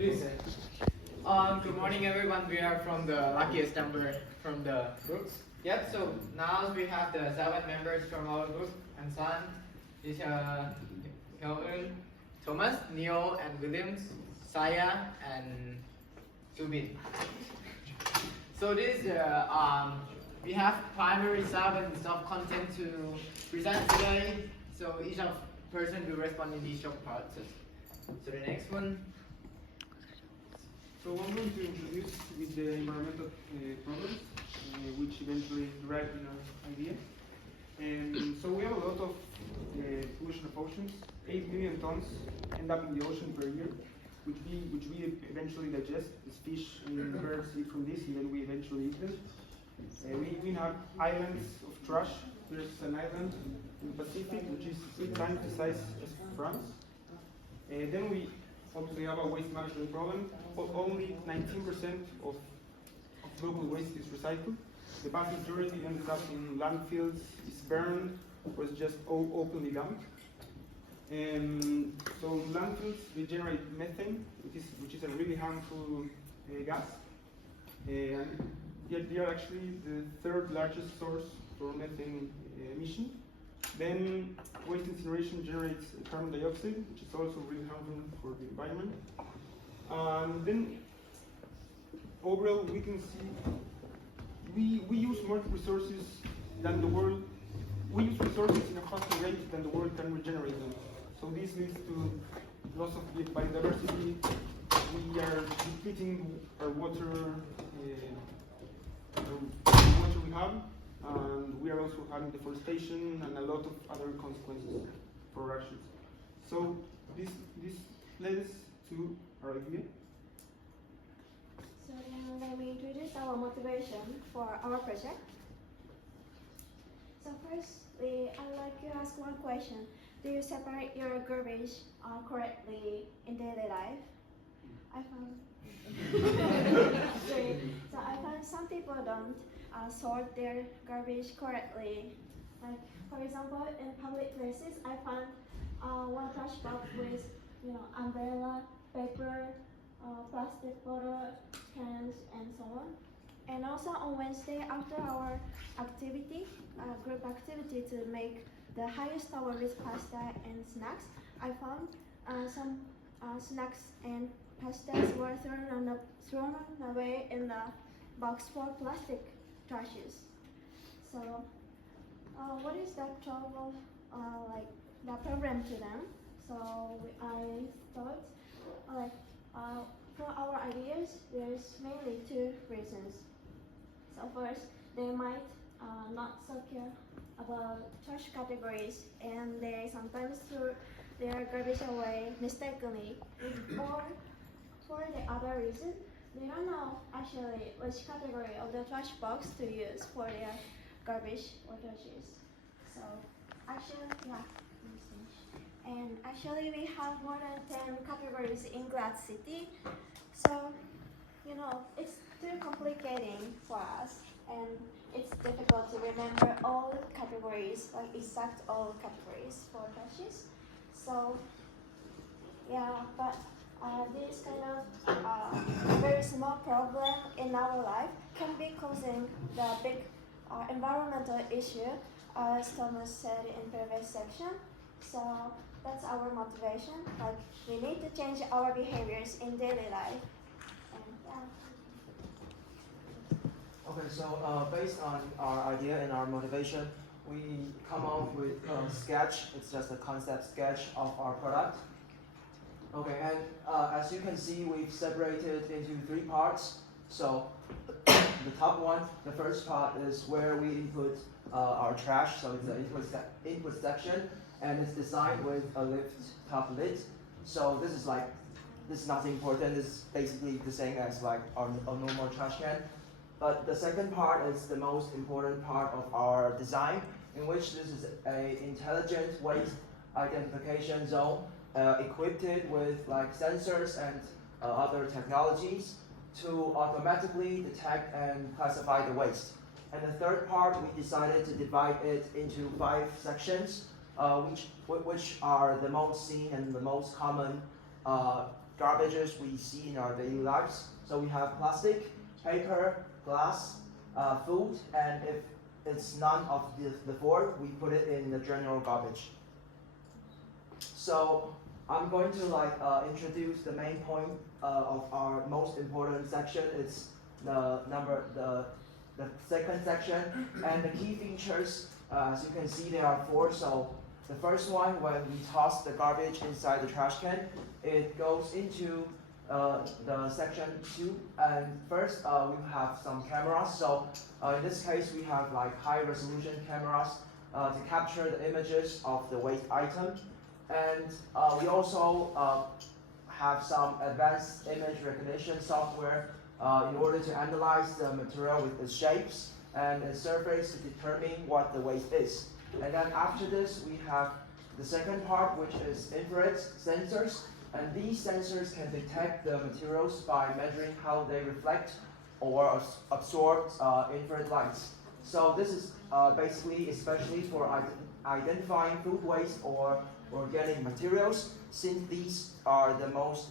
Listen. Good morning, everyone. We are from the luckiest number from the groups. Yep. So now we have the 7 members from our group, and San is Hyun, Thomas, Neo, and Williams, Saya, and Subin. So this we have primary sub and sub content to present today. So each of person will respond in these short parts. So the next one. So I'm going to introduce with the environmental problems, which eventually derived in our idea. And so we have a lot of pollution of oceans. 8 million tons end up in the ocean per year, which we eventually digest as fish and birds eat from this, and then we eventually eat them. We have islands of trash. There's an island in the Pacific, which is 3 times the size as France. Then we obviously have a waste management problem. Only 19% of global waste is recycled. The vast majority ends up in landfills, is burned, or is just openly dumped. So landfills, they generate methane, which is a really harmful gas. And they are actually the 3rd largest source for methane emission. Then waste incineration generates carbon dioxide, which is also really harmful for the environment. And then overall, we can see we use more resources than the world. We use resources in a faster rate than the world can regenerate them. So this leads to loss of biodiversity. We are depleting our water we have. And we are also having deforestation and a lot of other consequences for our actions. So this led us to our idea. So then let me introduce our motivation for our project. So firstly, I'd like to ask one question. Do you separate your garbage correctly in daily life? I found Great. So I found some people don't sort their garbage correctly. Like for example, in public places, I found one trash box with umbrella, paper, plastic bottle, cans, and so on. And also on Wednesday, after our activity, group activity to make the highest tower with pasta and snacks, I found some snacks and pastas were thrown away in the box for plastic trashes. So, what is that trouble, the problem to them? So I thought, for our ideas, there's mainly 2 reasons. So first, they might not so care about trash categories, and they sometimes throw their garbage away mistakenly, or for the other reason, they don't know actually which category of the trash box to use for their garbage or trashes. So actually, yeah. And actually we have more than 10 categories in Glad City. So, it's too complicating for us, and it's difficult to remember all categories, like exact all categories for trashes. So, yeah, but this kind of very small problem in our life can be causing the big environmental issue, as Thomas said in previous section. So that's our motivation. Like we need to change our behaviors in daily life. And, Okay, so based on our idea and our motivation, we come up with a sketch. It's just a concept sketch of our product. Okay, and as you can see, we've separated into 3 parts. So the top one, the first part is where we input our trash. So it's the input section, and it's designed with a lift top lid. So this is nothing important. It's basically the same as like our normal trash can. But the second part is the most important part of our design, in which this is a intelligent waste identification zone equipped with like sensors and other technologies to automatically detect and classify the waste. And the third part, we decided to divide it into 5 sections, which are the most seen and the most common garbages we see in our daily lives. So we have plastic, paper, glass, food, and if it's none of the four, we put it in the general garbage. So I'm going to introduce the main point of our most important section. It's the second section, and the key features, as you can see, there are four. So the first one, when we toss the garbage inside the trash can, it goes into the section 2. And first, we have some cameras. So in this case, we have high resolution cameras to capture the images of the waste item. And we also have some advanced image recognition software in order to analyze the material with its shapes and its surface to determine what the waste is. And then after this, we have the second part, which is infrared sensors. And these sensors can detect the materials by measuring how they reflect or absorb infrared lights. So this is basically especially for identifying food waste or organic materials, since these are the most,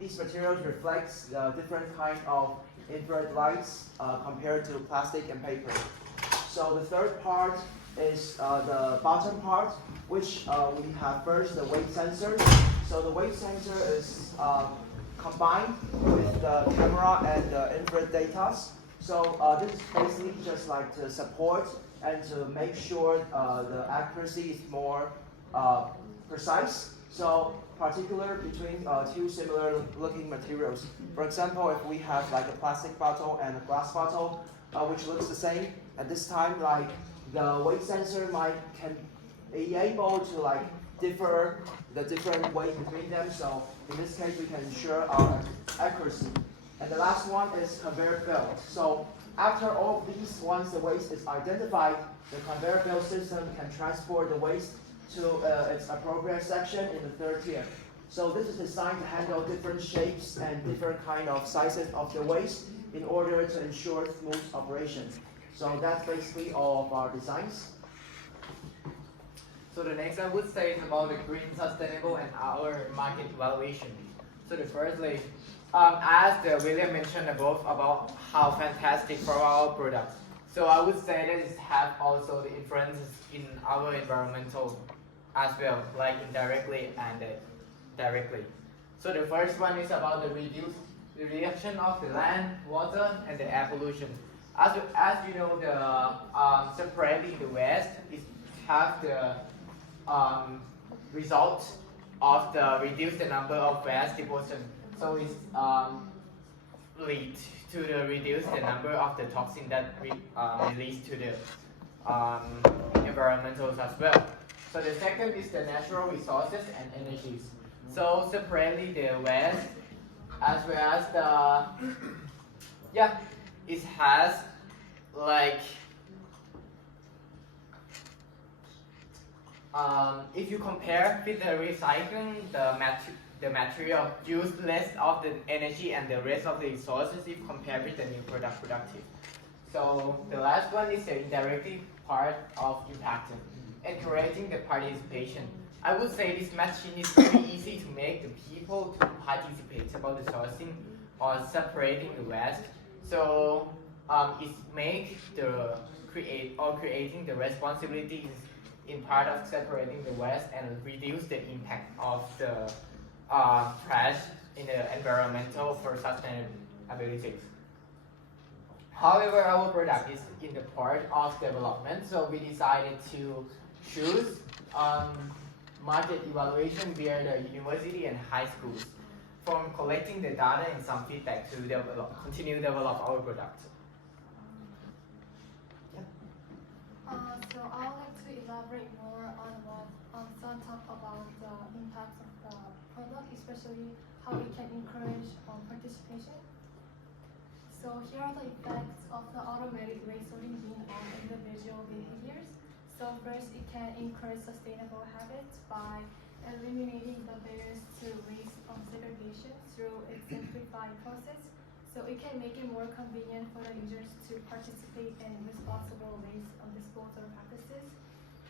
these materials reflect different kind of infrared lights compared to plastic and paper. So the third part is the bottom part, which we have first the weight sensor. So the weight sensor is combined with the camera and the infrared data. So this is basically just to support and to make sure the accuracy is more precise. So particular between two similar looking materials. For example, if we have a plastic bottle and a glass bottle, which looks the same, at this time the weight sensor can be able to differ the different weight between them. So in this case, we can ensure our accuracy. And the last one is conveyor belt. So after all of these, once the waste is identified, the conveyor belt system can transport the waste to its appropriate section in the third tier. So this is designed to handle different shapes and different kind of sizes of the waste in order to ensure smooth operation. So that's basically all of our designs. So the next I would say is about the green sustainable and our market evaluation. So the firstly, as William mentioned above about how fantastic for our products. So I would say that it have also the influences in our environmental as well, like indirectly and directly. So the first one is about the reduction of the land, water, and the air pollution. As you know, the separating the waste is have the result of the reduce the number of waste deposition. So it's lead to the reduce the number of the toxin that release to the environmentals as well. So the second is the natural resources and energies. So separately the waste as well as the it has if you compare with the recycling, the material use less of the energy and the rest of the resources if compared with the new productive. So the last one is the indirect part of impacting, encouraging the participation. I would say this machine is very easy to make the people to participate about the sourcing or separating the waste. So it make the creating the responsibilities in part of separating the waste and reduce the impact of the trash in the environmental for sustainability. However, our product is in the part of development, so we decided to choose market evaluation via the university and high schools from collecting the data and some feedback to continue develop our product. So I would like to elaborate more on what Sun talked about the impacts of the product, especially how it can encourage participation. So here are the effects of the automatic waste sorting bin on individual behaviors. So first, it can encourage sustainable habits by eliminating the barriers to waste segregation through its simplified process. So it can make it more convenient for the users to participate in responsible waste disposal practices.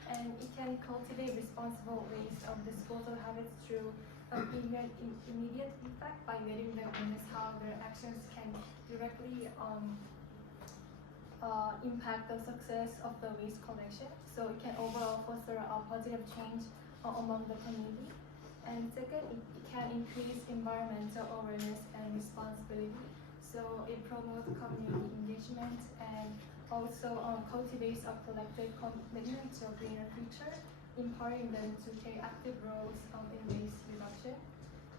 And it can cultivate responsible waste disposal habits through immediate impact by letting them witness how their actions can directly impact the success of the waste collection. So it can overall foster a positive change among the community. And second, it can increase environmental awareness and responsibility. So it promotes community engagement and also cultivates a collective commitment to a greener future, empowering them to take active roles in waste reduction.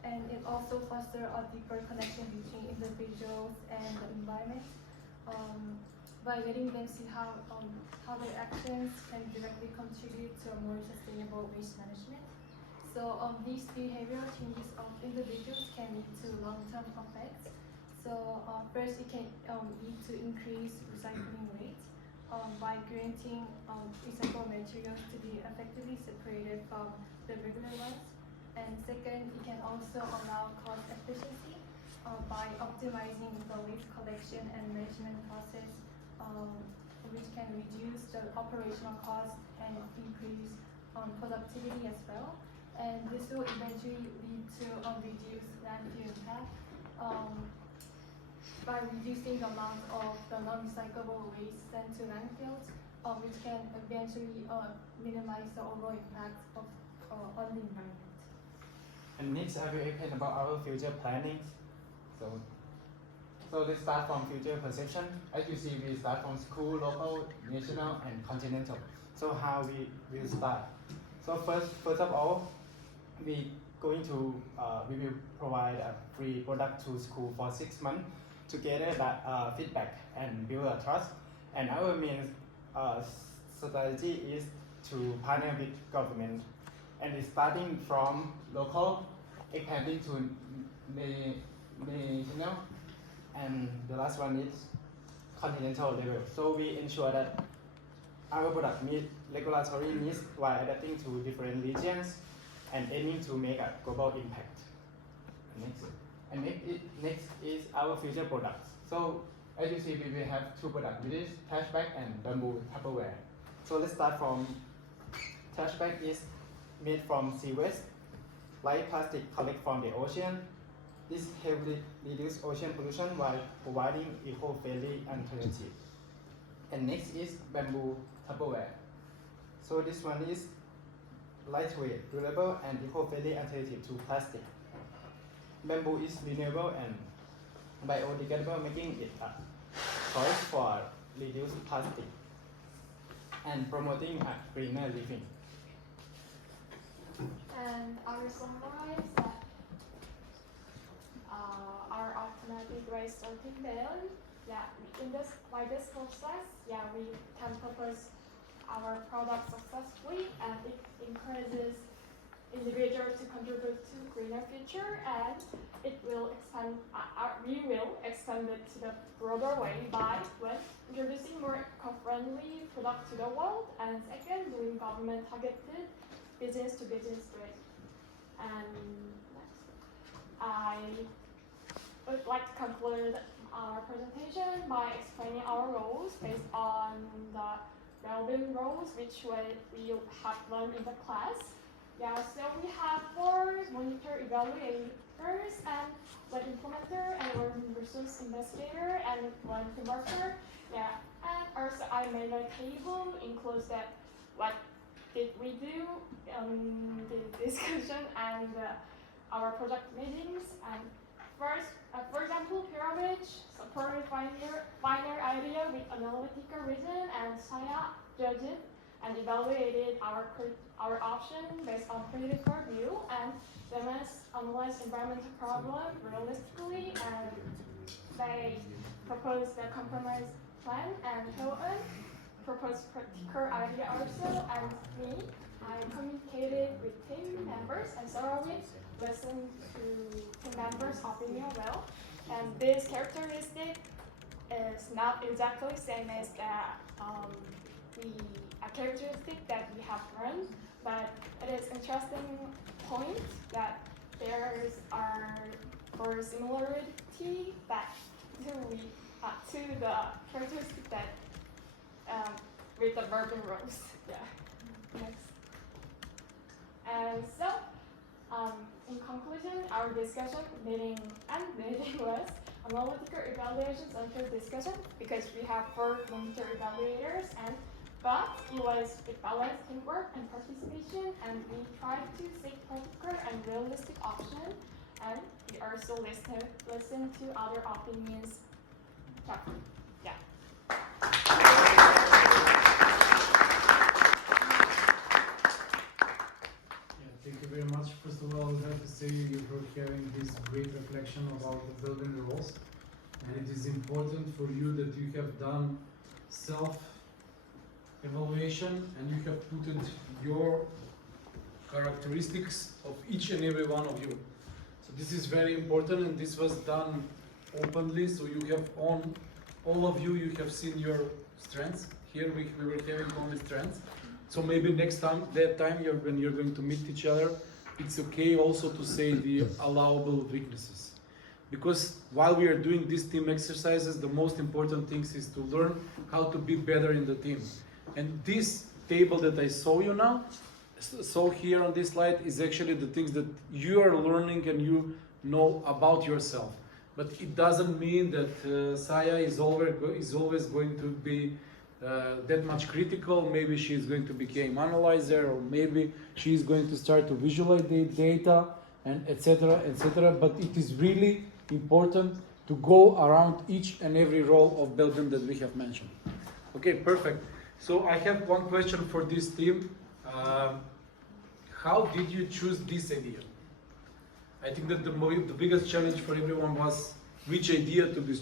And it also fosters a deeper connection between individuals and the environment by letting them see how their actions can directly contribute to a more sustainable waste management. So these behavioral changes of individuals can lead to long-term effects. So first, it can lead to increased recycling rates by granting recyclable materials to be effectively separated from the regular ones. And second, it can also allow cost efficiency by optimizing the waste collection and management process, which can reduce the operational cost and increase productivity as well. And this will eventually lead to reduced landfill impact by reducing the amount of the non-recyclable waste sent to landfills, which can eventually minimize the overall impact of on the environment. And next, I will explain about our future planning. So let's start from future perception. As you see, we start from school, local, national, and continental. So how we will start? So first of all, we will provide a free product to school for 6 months to gather that feedback and build a trust. And our main strategy is to partner with government, and it's starting from local, expanding to national, and the last one is continental level. So we ensure that our product meet regulatory needs while adapting to different regions and aiming to make a global impact. Next is our future products. So as you see, we will have 2 products, which is trash bag and bamboo Tupperware. So let's start from trash bag is made from sea waste, light plastic collect from the ocean. This heavily reduces ocean pollution while providing eco-friendly alternative. And next is bamboo Tupperware. So this one is lightweight, durable, and eco-friendly alternative to plastic. Bamboo is renewable and biodegradable, making it a choice for reduced plastic and promoting a greener living. And I will summarize that our automatic waste sorting bin, by this process, we can propose our product successfully, and it encourages individuals to contribute to greener future, and it will expand. We will expand it to the broader way by introducing more eco-friendly product to the world, and second, doing government targeted business-to-business trade. And next, I would like to conclude our presentation by explaining our roles based on the relevant roles which we have learned in the class. So we have 4 monitor evaluators and 1 implementer and 1 resource investigator and 1 team worker. And also I made a table includes that what did we do in the discussion and our project meetings. And first, for example, pyramid supported binary idea with analytical reason, and Saya judged it and evaluated our option based on critical view, and Demas analyzed environmental problem realistically, and they proposed the compromise plan, and Hilton proposed practical idea also, and me, I communicated with team members and thoroughly listened to team members' opinion well. And this characteristic is not exactly the same as a characteristic that we have learned, but it is interesting point that there are for similarity that to the characteristic that with the verbal roles. Next. And so In conclusion, our discussion meeting ended with analytical evaluations until discussion because we have 4 monitor evaluators, but it was with balanced teamwork and participation, and we tried to seek practical and realistic options, and we also listen to other opinions. Yeah. Thank you very much. First of all, I would have to say you for having this great reflection about the building roles. And it is important for you that you have done self-evaluation and you have put in your characteristics of each and every one of you. So this is very important, and this was done openly. So you have all of you have seen your strengths. Here we were having only strengths. So maybe next time, when you're going to meet each other, it's okay also to say the allowable weaknesses. Because while we are doing these team exercises, the most important thing is to learn how to be better in the team. And this table that I saw here on this slide is actually the things that you are learning and you know about yourself. But it doesn't mean that Saya is always going to be that much critical. Maybe she is going to become analyzer, or maybe she is going to start to visualize the data, and etc. etc. But it is really important to go around each and every role of Belgium that we have mentioned. Okay, perfect. So I have one question for this team. How did you choose this idea? I think that the biggest challenge for everyone was which idea to be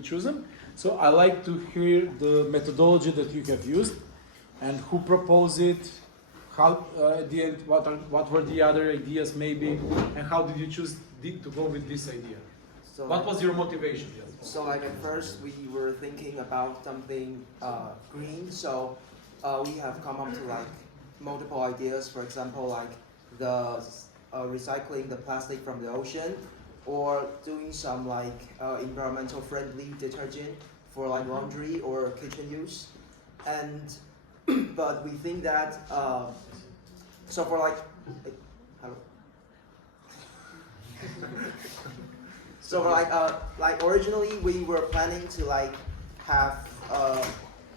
chosen. So I like to hear the methodology that you have used and who proposed it, how at the end, what were the other ideas maybe, and how did you choose to go with this idea? So What was your motivation? Yes. So like at first we were thinking about something green, so we have come up to like multiple ideas. For example, like the recycling the plastic from the ocean, or doing some like environmental friendly detergent for like laundry or kitchen use. And but we think that so for like hello. So like originally we were planning to like have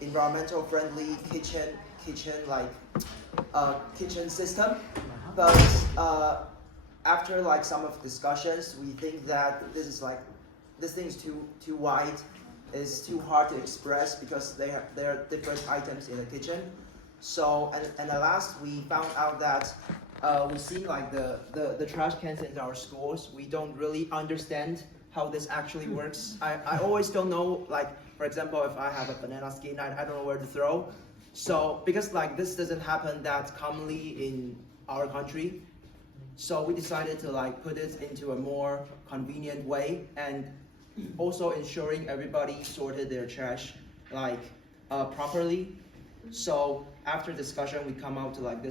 environmental friendly kitchen system, but after like some of discussions, we think that this thing is too wide, is too hard to express because there are different items in the kitchen. So and at last we found out that we see like the trash cans in our schools. We don't really understand how this actually works. I always don't know, like for example, if I have a banana skin, I don't know where to throw. So because like this doesn't happen that commonly in our country, so we decided to like put it into a more convenient way, and also ensuring everybody sorted their trash like properly. So after discussion, we come out to like this.